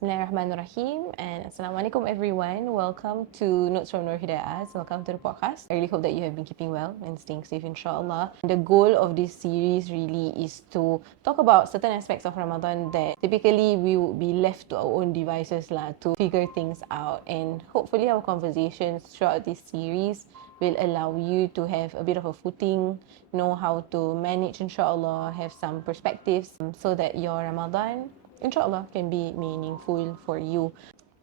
Bismillahirrahmanirrahim, and Assalamualaikum everyone. Welcome to Notes from Nur Hidayah. Welcome to the podcast. I really hope that you have been keeping well and staying safe, insyaAllah. The goal of this series really is to talk about certain aspects of Ramadan that typically we would be left to our own devices to figure things out, and hopefully our conversations throughout this series will allow you to have a bit of a footing, know how to manage, insyaAllah, have some perspectives so that your Ramadan, insyaAllah, can be meaningful for you.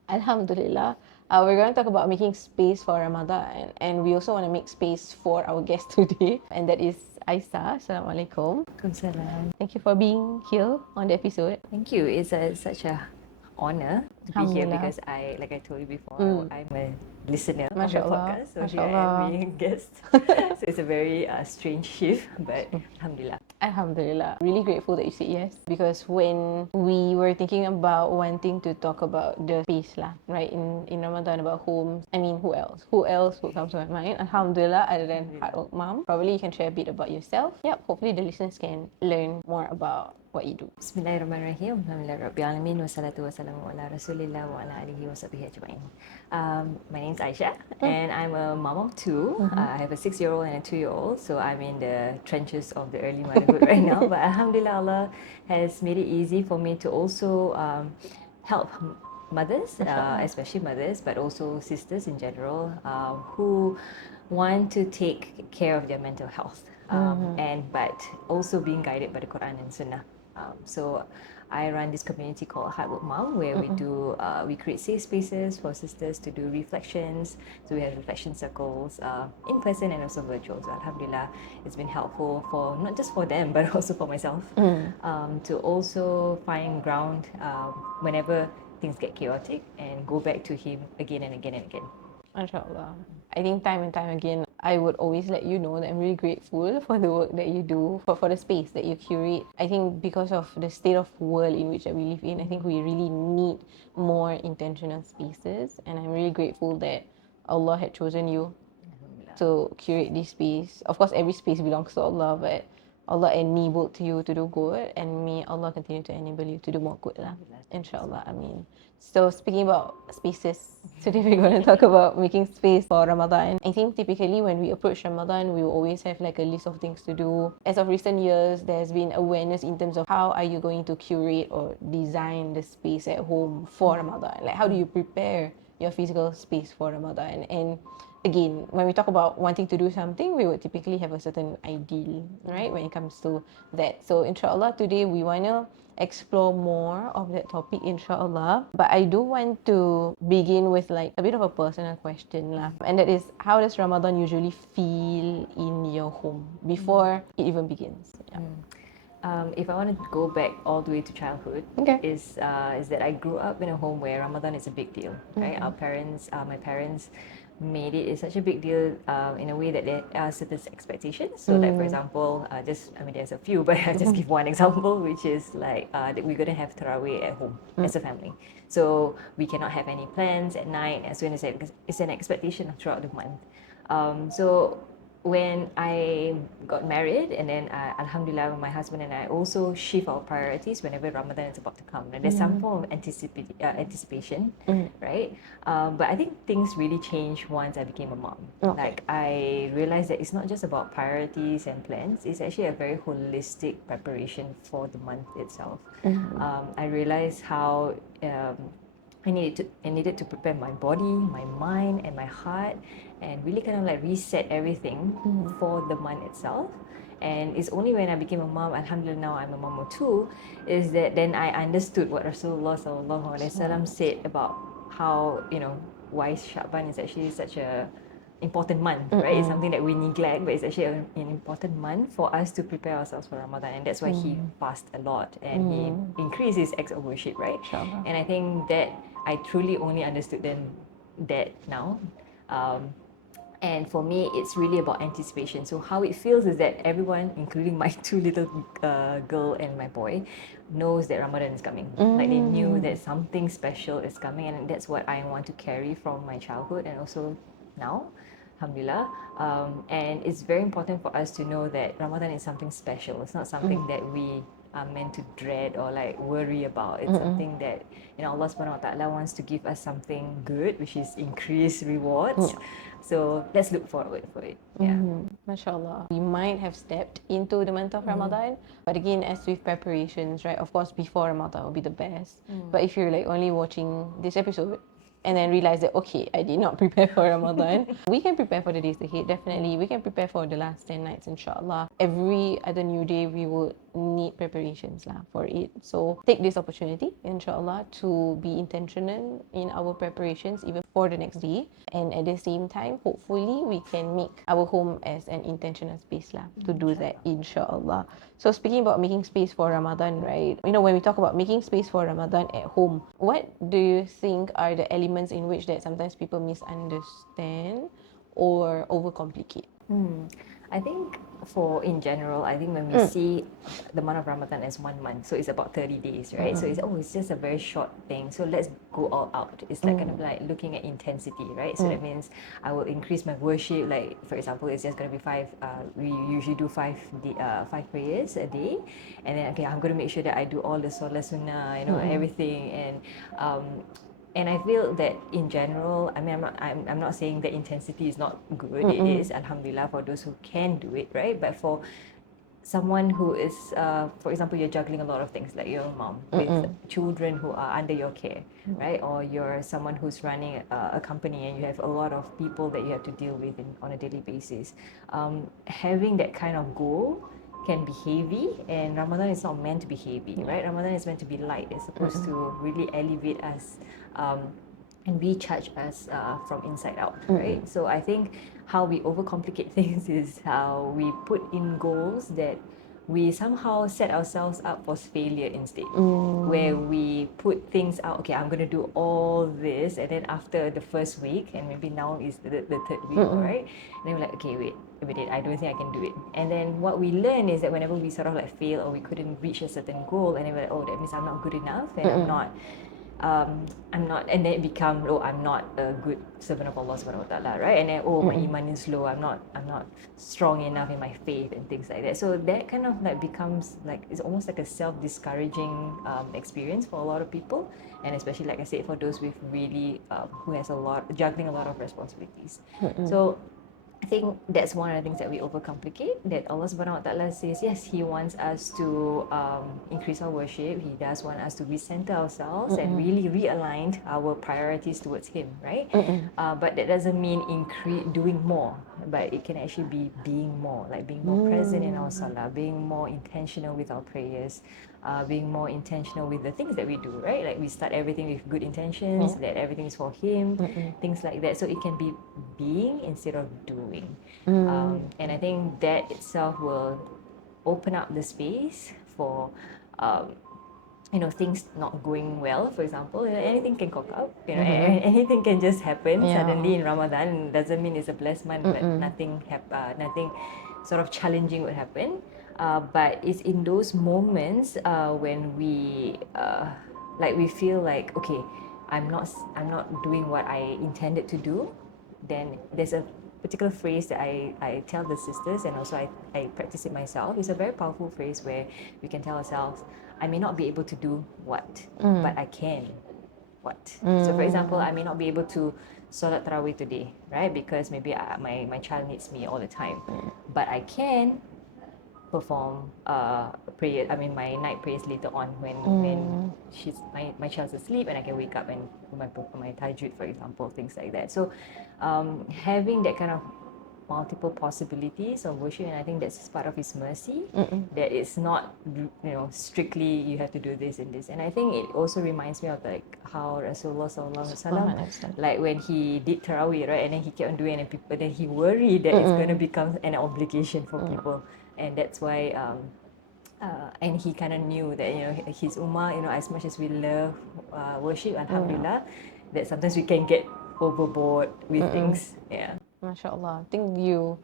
Alhamdulillah. We're going to talk about making space for Ramadan, and we also want to make space for our guest today, and that is Aisah. Assalamualaikum. Waalaikumsalam. Thank you for being here on the episode. Thank you. It's such a honor to be here because like I told you before, I'm a listener of your podcast. So here I am being a guest. So it's a very strange shift, but Alhamdulillah. Alhamdulillah. Really grateful that you said yes, because when we were thinking about wanting to talk about the space right, in Ramadan, about homes, I mean, who else would come to my mind? Alhamdulillah, other than Heartwork Mom. Probably you can share a bit about yourself. Yep, hopefully the listeners can learn more about what you do. Bismillahirrahmanirrahim. Alhamdulillah Rabbil Alamin. Wassalatu wassalamu ala Rasulillah wa ala alihi wa sahbihi ajma'in. My name is Aisha and I'm a mom of two. I have a 6-year-old and a 2-year-old, so I'm in the trenches of the early motherhood right now. But Alhamdulillah, Allah has made it easy for me to also help mothers, especially mothers, but also sisters in general, who want to take care of their mental health, but also being guided by the Quran and Sunnah. So I run this community called Heartwork Mom, where we create safe spaces for sisters to do reflections. So we have reflection circles in person and also virtual. So Alhamdulillah, it's been helpful for not just for them but also for myself to also find ground whenever things get chaotic and go back to Him again and again and again. MashaAllah. I think time and time again, I would always let you know that I'm really grateful for the work that you do, for the space that you curate. I think because of the state of world in which we live in, I think we really need more intentional spaces. And I'm really grateful that Allah had chosen you to curate this space. Of course, every space belongs to Allah, but Allah enabled you to do good, and may Allah continue to enable you to do more good insyaAllah. Ameen. So speaking about spaces, today we're going to talk about making space for Ramadan. I think typically when we approach Ramadan, we will always have like a list of things to do. As of recent years, there's been awareness in terms of how are you going to curate or design the space at home for Ramadan. Like, how do you prepare your physical space for Ramadan? And again, when we talk about wanting to do something, we would typically have a certain ideal, right, when it comes to that. So insyaAllah, today we want to explore more of that topic, insyaAllah. But I do want to begin with like a bit of a personal question and that is, how does Ramadan usually feel in your home before it even begins? If I want to go back all the way to childhood, is that I grew up in a home where Ramadan is a big deal, right? Our parents, my parents, made it such a big deal in a way that there are certain expectations. So like, for example, there's a few, but I'll just give one example, which is like that we're going to have Tarawih at home as a family. So we cannot have any plans at night, as soon as it's an expectation throughout the month. So when I got married, and then Alhamdulillah, my husband and I also shift our priorities whenever Ramadan is about to come. And there's some form of anticipation, right? But I think things really changed once I became a mom. Like, I realized that it's not just about priorities and plans, it's actually a very holistic preparation for the month itself. I realized how I needed to prepare my body, my mind, and my heart, and really kind of like reset everything for the month itself. And it's only when I became a mom, Alhamdulillah, now I'm a mom of two, is that then I understood what Rasulullah SAW said about how, why Sha'ban is actually such a important month, right? It's something that we neglect, but it's actually an important month for us to prepare ourselves for Ramadan. And that's why he fasted a lot and he increased his acts of worship, right? And I think that I truly only understood that now. And for me, it's really about anticipation. So how it feels is that everyone, including my two little girl and my boy, knows that Ramadan is coming. Like, they knew that something special is coming, and that's what I want to carry from my childhood and also now, Alhamdulillah. And it's very important for us to know that Ramadan is something special. It's not something that we meant to dread or like worry about. It's something that, you know, Allah subhanahu wa ta'ala wants to give us something good, which is increased rewards. So let's look forward for it. Yeah. MashaAllah. We might have stepped into the month of Ramadan, but again, as with preparations, right? Of course, before Ramadan will be the best. But if you're like only watching this episode and then realize that, okay, I did not prepare for Ramadan, we can prepare for the days ahead, definitely. We can prepare for the last 10 nights, insyaAllah. Every other new day, we will need preparations for it. So take this opportunity, insyaAllah, to be intentional in our preparations, even for the next day. And at the same time, hopefully, we can make our home as an intentional space to do that, insyaAllah. So speaking about making space for Ramadan, right? You know, when we talk about making space for Ramadan at home, what do you think are the elements in which that sometimes people misunderstand or overcomplicate? I think in general, I think when we see the month of Ramadan as 1 month, so it's about 30 days, right? So it's just a very short thing. So let's go all out. It's like kind of like looking at intensity, right? So that means I will increase my worship. Like for example, it's just going to be five. We usually do five prayers a day, and then okay, I'm going to make sure that I do all the Salah Sunnah, you know, everything, and I feel that in general, I mean, I'm not saying that intensity is not good. It is, alhamdulillah, for those who can do it, right? But for someone who is, for example, you're juggling a lot of things, like you're a mom with children who are under your care, right? Or you're someone who's running a company and you have a lot of people that you have to deal with on a daily basis. Having that kind of goal can be heavy, and Ramadan is not meant to be heavy, right? Ramadan is meant to be light. It's supposed to really elevate us and recharge us from inside out, right? So I think how we overcomplicate things is how we put in goals that we somehow set ourselves up for failure instead, where we put things out, okay, I'm going to do all this, and then after the first week, and maybe now is the third week, right? And then we're like, okay, wait a minute, I don't think I can do it. And then what we learn is that whenever we sort of like fail or we couldn't reach a certain goal, and then we're like, oh, that means I'm not good enough, and I'm not, and then it becomes, oh, I'm not a good servant of Allah subhanahu wa ta'ala, right? And then, oh, my iman is low, I'm not strong enough in my faith and things like that. So that kind of like becomes like, it's almost like a self-discouraging experience for a lot of people, and especially, like I said, for those with really who has juggling a lot of responsibilities. So I think that's one of the things that we overcomplicate, that Allah subhanahu wa ta'ala says, yes, He wants us to increase our worship. He does want us to recenter ourselves and really realign our priorities towards Him, right? But that doesn't mean doing more, but it can actually be being more, like being more present in our salah, being more intentional with our prayers, being more intentional with the things that we do, right? Like we start everything with good intentions, that everything is for Him, things like that. So it can be being instead of doing. And I think that itself will open up the space for you know, things not going well, for example. You know, anything can cock up, you know, anything can just happen suddenly in Ramadan. Doesn't mean it's a blessed month, but nothing sort of challenging would happen. But it's in those moments when we like we feel like, okay, I'm not doing what I intended to do. Then there's a particular phrase that I tell the sisters, and also I practice it myself. It's a very powerful phrase where we can tell ourselves, I may not be able to do what, but I can what. So for example, I may not be able to Salat Tarawih today, right? Because maybe my child needs me all the time. But I can perform prayer. I mean, my night prayers later on when my child's asleep, and I can wake up and do my tahajjud, for example, things like that. So having that kind of multiple possibilities of worship, and I think that's part of His mercy, that it's not, you know, strictly you have to do this and this. And I think it also reminds me of like how Rasulullah sallallahu alaihi wasallam, like when he did Tarawih, right, and then he kept on doing it, and people, then he worried that it's going to become an obligation for people, and that's why and he kind of knew that, you know, his ummah, you know, as much as we love worship, alhamdulillah, that sometimes we can get overboard with things. MashaAllah. I think you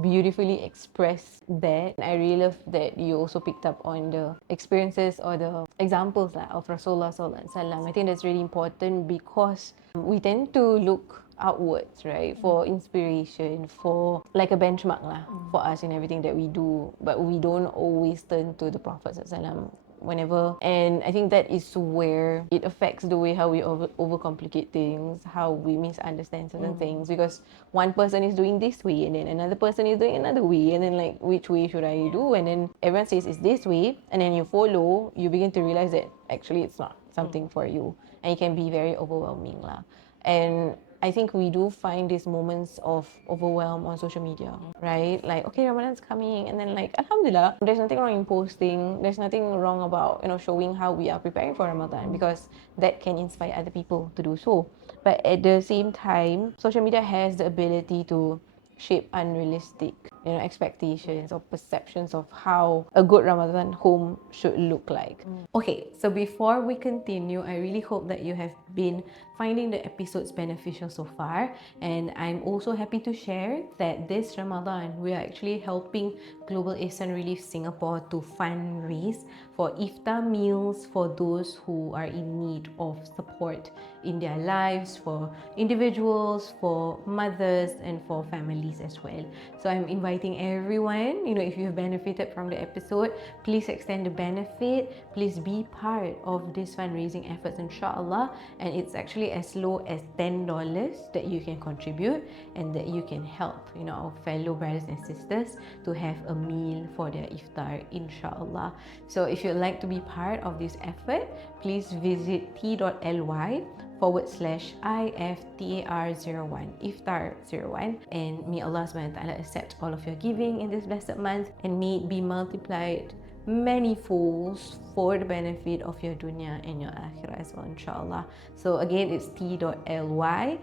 beautifully expressed that. I really love that you also picked up on the experiences or the examples of Rasulullah sallallahu alaihi wasallam. I think that's really important because we tend to look outwards, right? For inspiration, for like a benchmark lah, for us in everything that we do. But we don't always turn to the Prophet ﷺ whenever, and I think that is where it affects the way how we overcomplicate things, how we misunderstand certain things, because one person is doing this way and then another person is doing another way, and then like, which way should I do? And then everyone says it's this way, and then you follow, you begin to realize that actually it's not something for you, and it can be very overwhelming lah. And I think we do find these moments of overwhelm on social media, right? Like, okay, Ramadan's coming, and then like, Alhamdulillah, there's nothing wrong in posting. There's nothing wrong about, showing how we are preparing for Ramadan, because that can inspire other people to do so. But at the same time, social media has the ability to shape unrealistic, expectations or perceptions of how a good Ramadan home should look like. Okay, so before we continue, I really hope that you have been finding the episodes beneficial so far, and I'm also happy to share that this Ramadan we are actually helping Global Ihsan Relief Singapore to fundraise for iftar meals for those who are in need of support in their lives, for individuals, for mothers, and for families as well. So I'm inviting everyone, if you've benefited from the episode, please extend the benefit, please be part of this fundraising efforts, insyaAllah. And it's actually as low as $10 that you can contribute, and that you can help our fellow brothers and sisters to have a meal for their iftar, insyaAllah. So if you'd like to be part of this effort, please visit t.ly/iftar01, iftar01, and may Allah subhanahu wa ta'ala accept all of your giving in this blessed month, and may it be multiplied many folds for the benefit of your dunya and your akhirah as well, insyaAllah. So again, it's t.ly/iftar01,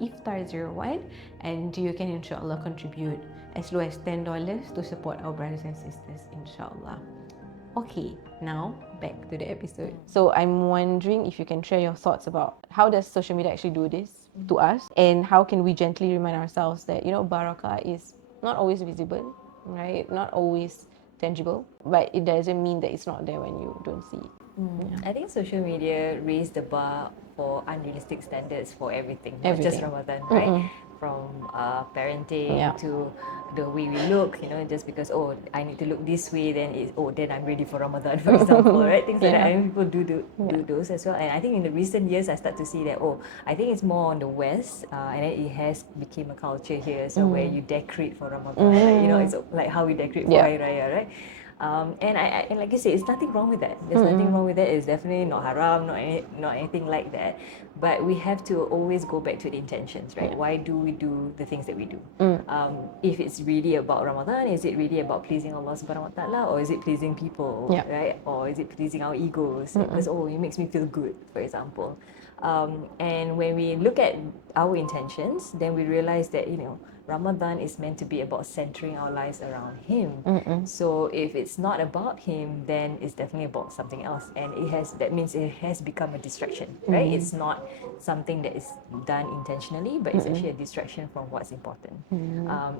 iftar01, and you can insyaAllah contribute as low as $10 to support our brothers and sisters, insyaAllah. Okay, now back to the episode. So I'm wondering if you can share your thoughts about how does social media actually do this to us, and how can we gently remind ourselves that, barakah is not always visible, right? Not always tangible, but it doesn't mean that it's not there when you don't see it. Yeah. I think social media raised the bar for unrealistic standards for everything. Not just Ramadan, right? From parenting to the way we look, just because, I need to look this way, then then I'm ready for Ramadan, for example, right? Things like that. I mean, people do those as well. And I think in the recent years, I start to see that, I think it's more on the West, and then it has become a culture here, so where you decorate for Ramadan, like, it's like how we decorate for Hari Raya, right? And like you say, it's nothing wrong with that. There's nothing wrong with that. It's definitely not haram, not anything like that. But we have to always go back to the intentions, right? Why do we do the things that we do? If it's really about Ramadan, is it really about pleasing Allah subhanahu wa ta'ala, or is it pleasing people, right? Or is it pleasing our egos? Because, it makes me feel good, for example. And when we look at our intentions, then we realize that, Ramadan is meant to be about centering our lives around Him. So if it's not about Him, then it's definitely about something else, and that means it has become a distraction, right? It's not something that is done intentionally, but it's actually a distraction from what's important.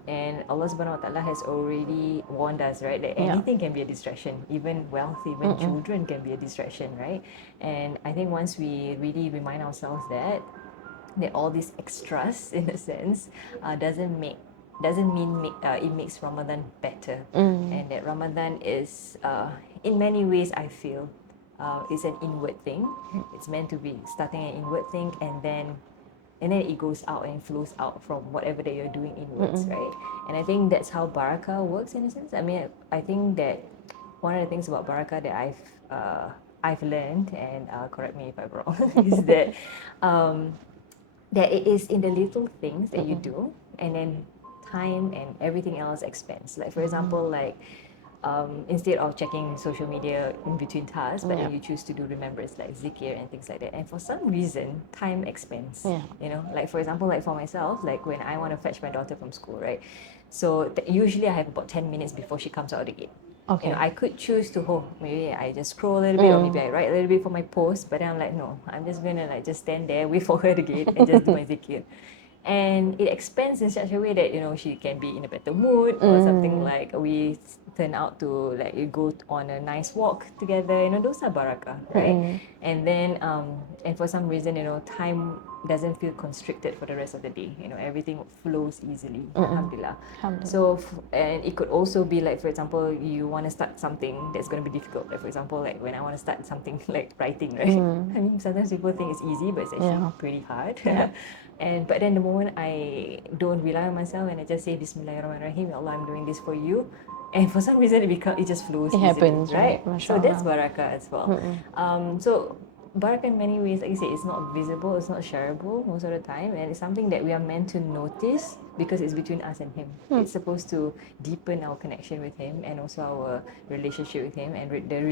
And Allah subhanahu wa ta'ala has already warned us, right, that anything can be a distraction, even wealth, even children can be a distraction, right? And I think once we really remind ourselves that all these extras, in a sense, doesn't mean it makes Ramadan better, and that Ramadan is, in many ways, I feel, is an inward thing. It's meant to be starting an inward thing, and then it goes out and flows out from whatever that you're doing inwards, right? And I think that's how barakah works, in a sense. I mean, I think that one of the things about barakah that I've learned, and correct me if I'm wrong, is that that it is in the little things that you do, and then time and everything else expands. Like, for example, like, instead of checking social media in between tasks, but then you choose to do remembrance, like zikir and things like that. And for some reason, time expands. Like, for example, like for myself, like when I want to fetch my daughter from school, right? So usually I have about 10 minutes before she comes out of the gate. Okay. I could choose to, maybe I just scroll a little bit, or maybe I write a little bit for my post, but then I'm like, no, I'm just gonna like just stand there, wait for her to get and just do my zikir. And it expands in such a way that, you know, she can be in a better mood, or something like we turn out to like go on a nice walk together, you know, those are barakah, right? And then and for some reason, you know, time doesn't feel constricted for the rest of the day, you know, everything flows easily. Alhamdulillah. So and it could also be like, for example, you want to start something that's going to be difficult, like for example, like when I want to start something like writing, right? I mean, sometimes people think it's easy, but it's actually pretty hard. And but then the moment I don't rely on myself and I just say Bismillahirrahmanirrahim, Ya Allah, I'm doing this for you, and for some reason it just flows easily, happens, right? right? So that's MashaAllah. barakah as well. So barakah in many ways, like you say, it's not visible, it's not shareable most of the time, and it's something that we are meant to notice because it's between us and Him. It's supposed to deepen our connection with Him and also our relationship with Him, and the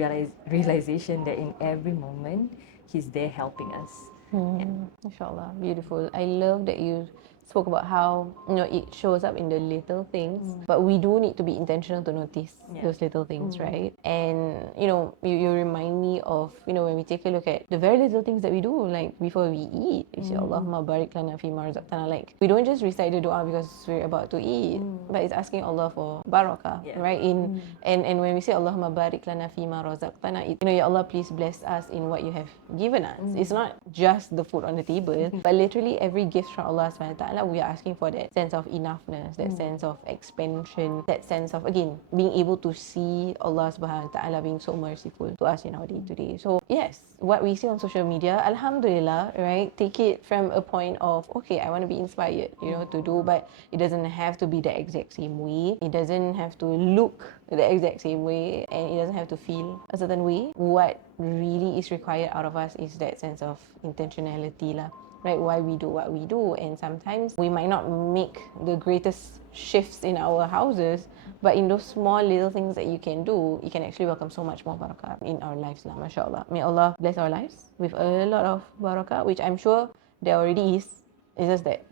realization that in every moment He's there helping us. Inshallah, beautiful. I love that you spoke about how, you know, it shows up in the little things, but we do need to be intentional to notice those little things, right? And you know, you remind me of, you know, when we take a look at the very little things that we do, like before we eat, Allahumma barik lana fi ma razaqtana. Like we don't just recite the dua because we're about to eat, but it's asking Allah for barakah, right? And when we say Allahumma barik lana fi ma razaqtana, you know, Ya Allah, please bless us in what you have given us. It's not just the food on the table, but literally every gift from Allah subhanahu wa ta'ala, we are asking for that sense of enoughness, that sense of expansion, that sense of, again, being able to see Allah subhanahu wa ta'ala being so merciful to us in our day to day. So yes, what we see on social media, alhamdulillah, right, take it from a point of, okay, I want to be inspired, you know, to do, but it doesn't have to be the exact same way. It doesn't have to look the exact same way, and it doesn't have to feel a certain way. What really is required out of us is that sense of intentionality lah, right? Why we do what we do. And sometimes we might not make the greatest shifts in our houses, but in those small little things that you can do, you can actually welcome so much more barakah in our lives lah, mashallah. May Allah bless our lives with a lot of barakah, which I'm sure there already is. It's just that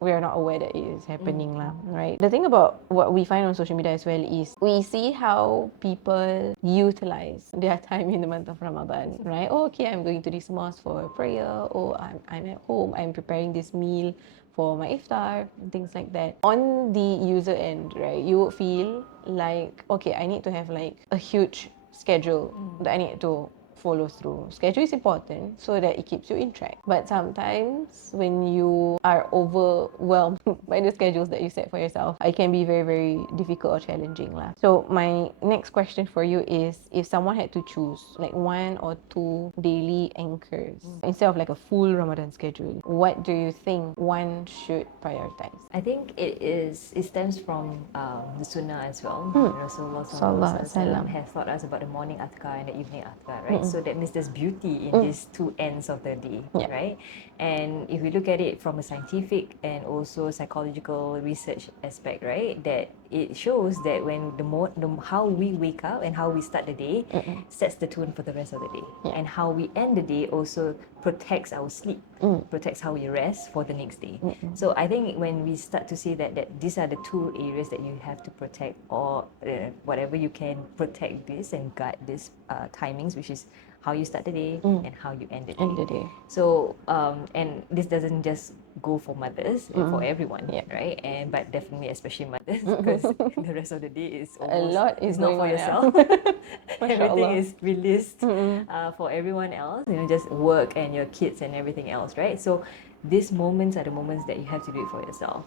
we are not aware that it is happening lah, right? The thing about what we find on social media as well is we see how people utilize their time in the month of Ramadan, right? Oh, okay, I'm going to this mosque for a prayer, or I'm at home, I'm preparing this meal for my iftar, and things like that. On the user end, right, you would feel like, okay, I need to have like a huge schedule that I need to follow through. Schedule is important so that it keeps you in track. But sometimes when you are overwhelmed by the schedules that you set for yourself, it can be very, very difficult or challenging lah. So my next question for you is, if someone had to choose like 1 or 2 daily anchors instead of like a full Ramadan schedule, what do you think one should prioritize? I think it stems from the Sunnah as well. Rasulullah Sallallahu Alaihi Wasallam has taught us about the morning adhkar and the evening adhkar, right? So that means there's beauty in these two ends of the day, right? And if we look at it from a scientific and also psychological research aspect, right, that it shows that when how we wake up and how we start the day sets the tone for the rest of the day, and how we end the day also protects our sleep, protects how we rest for the next day. So I think when we start to say that these are the two areas that you have to protect, or whatever you can protect this and guard these timings, which is how you start the day and how you end the day. So and this doesn't just go for mothers, for everyone, right? And but definitely especially mothers, because the rest of the day is almost, a lot is it's not for yourself. Everything is released for everyone else, you know, just work and your kids and everything else, right? So these moments are the moments that you have to do it for yourself,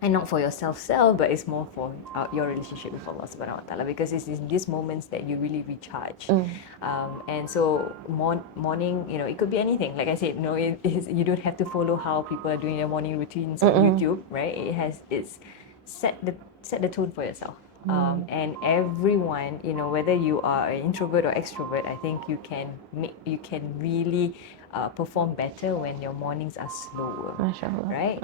and not for yourself, but it's more for your relationship with Allah Subhanahu Wa Taala, because it's in these moments that you really recharge. And so morning, you know, it could be anything. Like I said, you know, you don't have to follow how people are doing their morning routines on YouTube, right? It's set the tone for yourself. And everyone, you know, whether you are an introvert or extrovert, I think you can really perform better when your mornings are slower, right?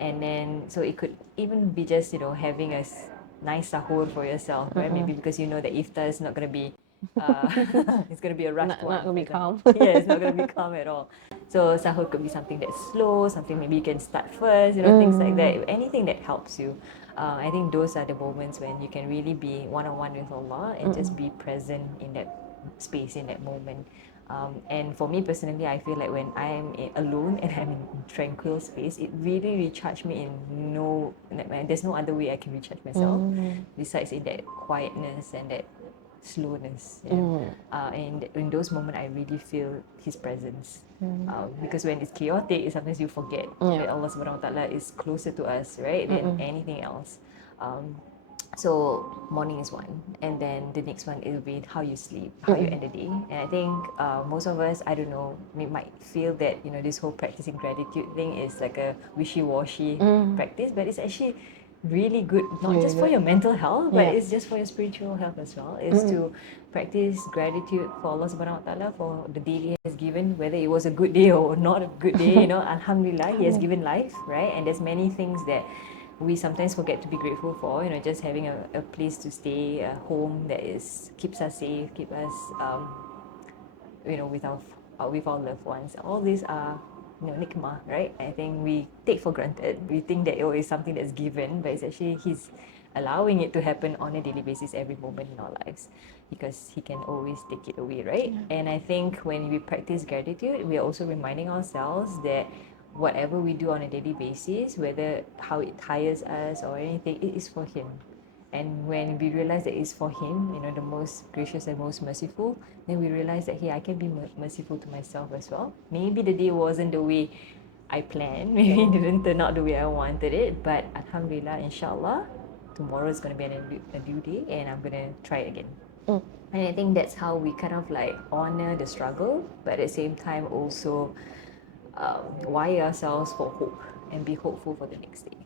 And then so it could even be just, you know, having a nice sahur for yourself, right? Maybe because you know that iftar is not going to be it's going to be a rushed one. Not going to be calm. Yeah, it's not going to be calm at all. So sahur could be something that's slow, something maybe you can start first, you know, things like that. Anything that helps you. I think those are the moments when you can really be one-on-one with Allah and just be present in that space, in that moment. And for me personally, I feel like when I am alone and I'm in tranquil space, it really recharges me in there's no other way I can recharge myself besides in that quietness and that slowness. And in those moments, I really feel His presence. Because when it's chaotic, sometimes you forget that Allah Subhanahu Wa Taala is closer to us, right, than anything else. So morning is one, and then the next one it will be how you sleep, how you end the day. And I think most of us, I don't know, we might feel that this whole practicing gratitude thing is like a wishy-washy practice, but it's actually really good, not just for your mental health, but it's just for your spiritual health as well. Is to practice gratitude for Allah Subhanahu Wa Taala for the day He has given, whether it was a good day or not a good day. Alhamdulillah, He has given life, right? And there's many things that we sometimes forget to be grateful for, just having a place to stay, a home that keeps us safe, keep us with our loved ones. All these are nikmah, right? I think we take for granted. We think that it's something that's given, but it's actually He's allowing it to happen on a daily basis every moment in our lives, because He can always take it away, right? And I think when we practice gratitude, we are also reminding ourselves that whatever we do on a daily basis, whether how it tires us or anything, it is for Him. And when we realize that it's for Him, the most gracious and most merciful, then we realize that, hey, I can be merciful to myself as well. Maybe the day wasn't the way I planned, maybe it didn't turn out the way I wanted it, but Alhamdulillah, insyaAllah, tomorrow is going to be a new day, and I'm going to try it again. And I think that's how we kind of like honor the struggle, but at the same time also wire ourselves for hope and be hopeful for the next day.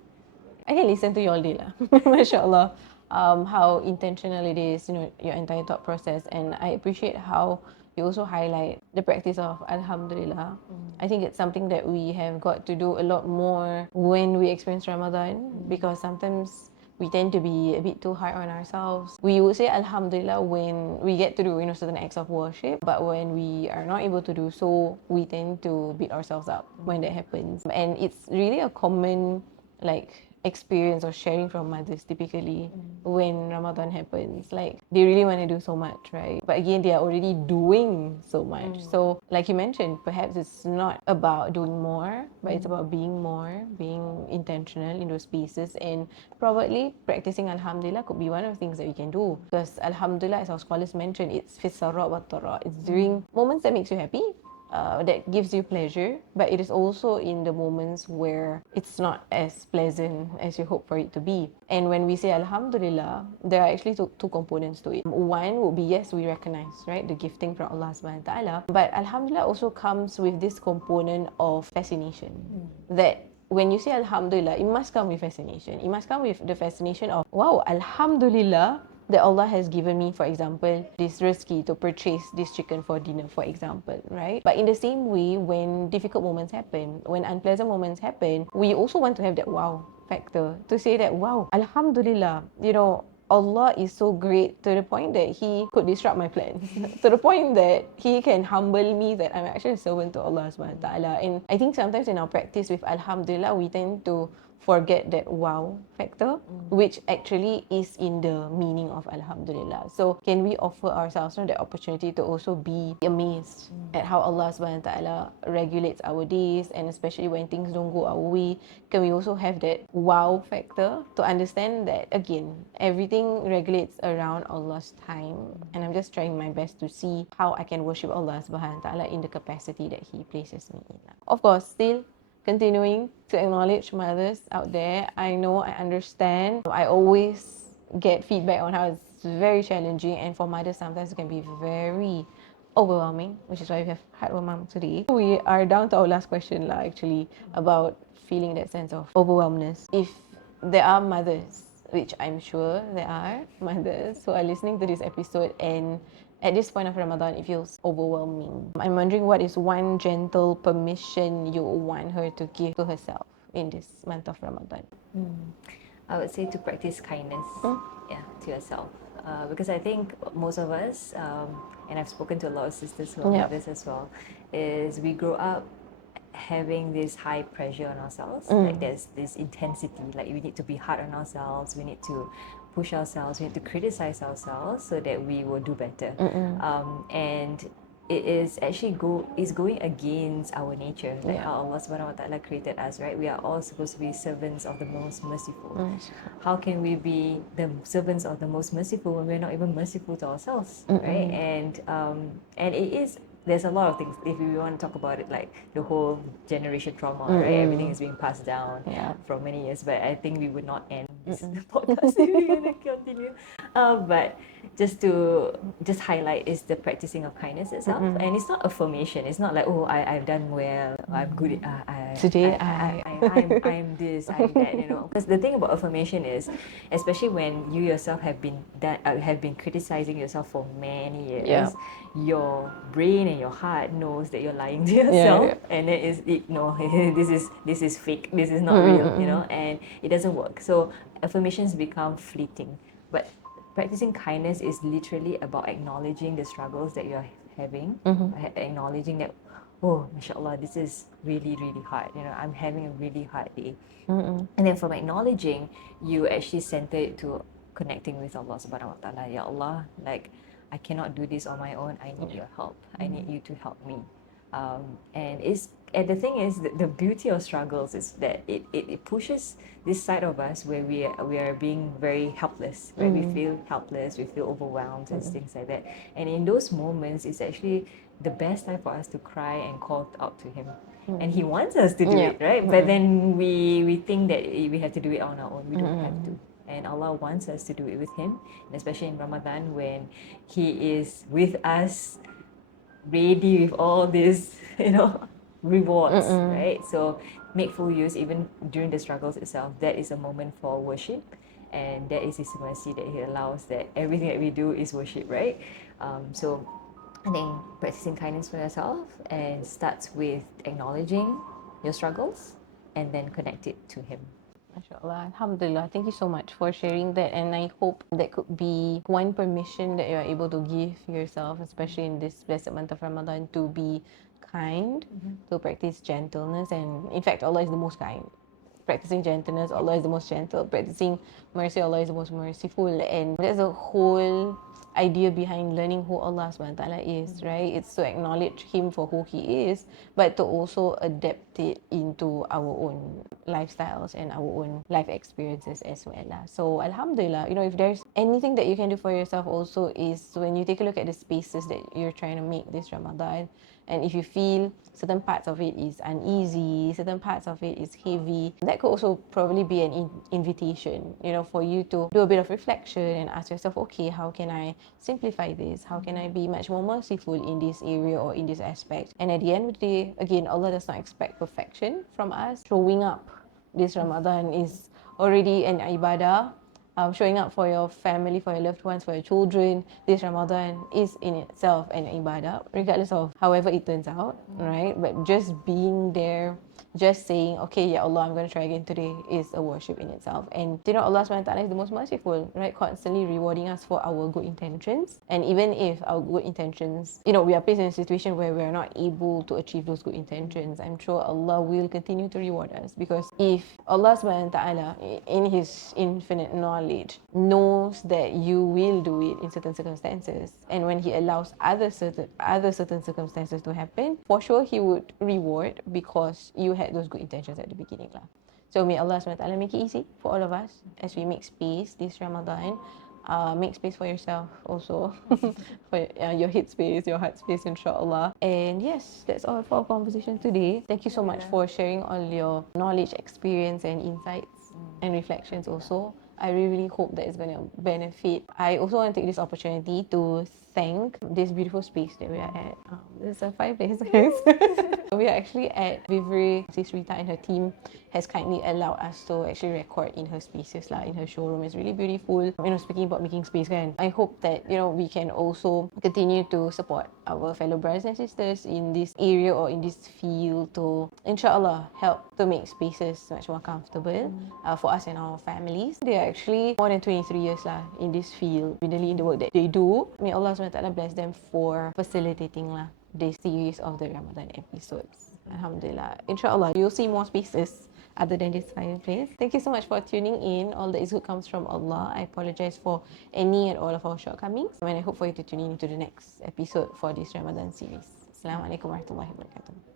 I can listen to you all day lah. MashaAllah. How intentional it is, your entire thought process. And I appreciate how you also highlight the practice of Alhamdulillah. I think it's something that we have got to do a lot more when we experience Ramadan, because sometimes we tend to be a bit too hard on ourselves. We would say Alhamdulillah when we get to do certain acts of worship, but when we are not able to do so, we tend to beat ourselves up when that happens. And it's really a common experience or sharing from mothers typically when Ramadan happens. They really want to do so much, right? But again, they are already doing so much. So like you mentioned, perhaps it's not about doing more, but it's about being more, being intentional in those spaces, and probably practicing Alhamdulillah could be one of the things that we can do. Because Alhamdulillah, as our scholars mentioned, it's fi sarra wa dharra. It's during moments that makes you happy, that gives you pleasure, but it is also in the moments where it's not as pleasant as you hope for it to be. And when we say Alhamdulillah, there are actually two components to it. One would be, yes, we recognize, right, the gifting from Allah subhanahu wa ta'ala, but Alhamdulillah also comes with this component of fascination. That when you say Alhamdulillah, it must come with fascination. It must come with the fascination of, wow, Alhamdulillah, that Allah has given me, for example, this rezeki to purchase this chicken for dinner, for example, right? But in the same way, when difficult moments happen, when unpleasant moments happen, we also want to have that wow factor, to say that, wow, Alhamdulillah, Allah is so great to the point that He could disrupt my plans, to the point that He can humble me, that I'm actually a servant to Allah subhanahu wa ta'ala. And I think sometimes in our practice with Alhamdulillah, we tend to forget that wow factor, which actually is in the meaning of Alhamdulillah. So can we offer ourselves the opportunity to also be amazed at how Allah subhanahu wa ta'ala regulates our days, and especially when things don't go our way, can we also have that wow factor to understand that, again, everything regulates around Allah's time, and I'm just trying my best to see how I can worship Allah subhanahu wa ta'ala in the capacity that He places me in. Of course, still continuing to acknowledge mothers out there. I know, I understand. I always get feedback on how it's very challenging, and for mothers sometimes it can be very overwhelming, which is why we have Heartwork Mom today. We are down to our last question actually, about feeling that sense of overwhelmness. If there are mothers, which I'm sure there are mothers who are listening to this episode, and at this point of Ramadan, it feels overwhelming. I'm wondering, what is one gentle permission you want her to give to herself in this month of Ramadan? I would say to practice kindness, to yourself. Because I think most of us, and I've spoken to a lot of sisters who are mothers as well, is we grow up having this high pressure on ourselves. Like there's this intensity, like we need to be hard on ourselves, we need to push ourselves, we need to criticize ourselves so that we will do better. And it is actually going against our nature, like Yeah. how Allah subhanahu wa ta'ala created us, right? We are all supposed to be servants of the most merciful. How can we be the servants of the most merciful when we're not even merciful to ourselves, right? And it is, there's a lot of things if we want to talk about it, like the whole generation trauma, right? Everything is being passed down from many years, but I think we would not end this podcast if we're gonna continue. But just highlight is the practicing of kindness itself, and it's not affirmation. It's not like, oh, I've done well, I'm good. Today I'm this, I'm that. You know, because the thing about affirmation is, especially when you yourself have been criticizing yourself for many years, your brain and your heart knows that you're lying to yourself, and no, this is fake. This is not real. You know, and it doesn't work. So affirmations become fleeting, but practicing kindness is literally about acknowledging the struggles that you're having, acknowledging that, oh, mashallah, this is really, really hard. You know, I'm having a really hard day. And then from acknowledging, you actually center it to connecting with Allah subhanahu wa ta'ala. Ya Allah, like, I cannot do this on my own. I need your help. I need you to help me. And the thing is, the beauty of struggles is that it pushes this side of us where we are being very helpless, right? We feel helpless, we feel overwhelmed, and things like that. And in those moments, it's actually the best time for us to cry and call out to Him. And He wants us to do it, right? But then we think that we have to do it on our own. We don't have to. And Allah wants us to do it with Him, and especially in Ramadan when He is with us, ready with all these, rewards, right? So make full use even during the struggles itself. That is a moment for worship, and that is His mercy that He allows that everything that we do is worship, right? So I think practicing kindness for yourself and starts with acknowledging your struggles and then connect it to Him. MashaAllah, Alhamdulillah. Thank you so much for sharing that, and I hope that could be one permission that you are able to give yourself, especially in this blessed month of Ramadan, to be kind, to practice gentleness, and in fact, Allah is the most kind. Practicing gentleness, Allah is the most gentle. Practicing mercy, Allah is the most merciful. And there's a whole idea behind learning who Allah SWT is, right? It's to acknowledge Him for who He is, but to also adapt it into our own lifestyles and our own life experiences as well. So Alhamdulillah, if there's anything that you can do for yourself also is when you take a look at the spaces that you're trying to make this Ramadan, and if you feel certain parts of it is uneasy, certain parts of it is heavy, that could also probably be an invitation, for you to do a bit of reflection and ask yourself, okay, how can I simplify this? How can I be much more merciful in this area or in this aspect? And at the end of the day, again, Allah does not expect perfection from us. Showing up this Ramadan is already an ibadah. Showing up for your family, for your loved ones, for your children this Ramadan is in itself an ibadah, regardless of however it turns out, right? But just being there, just saying, okay, ya Allah, I'm going to try again today, is a worship in itself. And Allah SWT is the most merciful, right? Constantly rewarding us for our good intentions. And even if our good intentions, we are placed in a situation where we are not able to achieve those good intentions, I'm sure Allah will continue to reward us. Because if Allah SWT, in His infinite knowledge, knows that you will do it in certain circumstances, and when He allows other certain circumstances to happen, for sure He would reward because you had those good intentions at the beginning. So may Allah SWT make it easy for all of us as we make space this Ramadan. Make space for yourself also, for your head space, your heart space, insyaAllah. And yes, that's all for our conversation today. Thank you so much for sharing all your knowledge, experience and insights and reflections also. I really hope that it's going to benefit. I also want to take this opportunity to thank this beautiful space that we are at. There's a fireplace, guys. We are actually at Vivere. Sis Rita and her team has kindly allowed us to actually record in her spaces, in her showroom. It's really beautiful. Speaking about making space, I hope that, we can also continue to support our fellow brothers and sisters in this area or in this field to, insyaAllah, help to make spaces much more comfortable for us and our families. They are actually more than 23 years in this field, really in the work that they do. May Allah SWT bless them for facilitating this series of the Ramadan episodes. Alhamdulillah. Inshallah, you'll see more spaces other than this fireplace. Thank you so much for tuning in. All that is good comes from Allah. I apologize for any and all of our shortcomings, and I hope for you to tune in to the next episode for this Ramadan series. Assalamualaikum warahmatullahi wabarakatuh.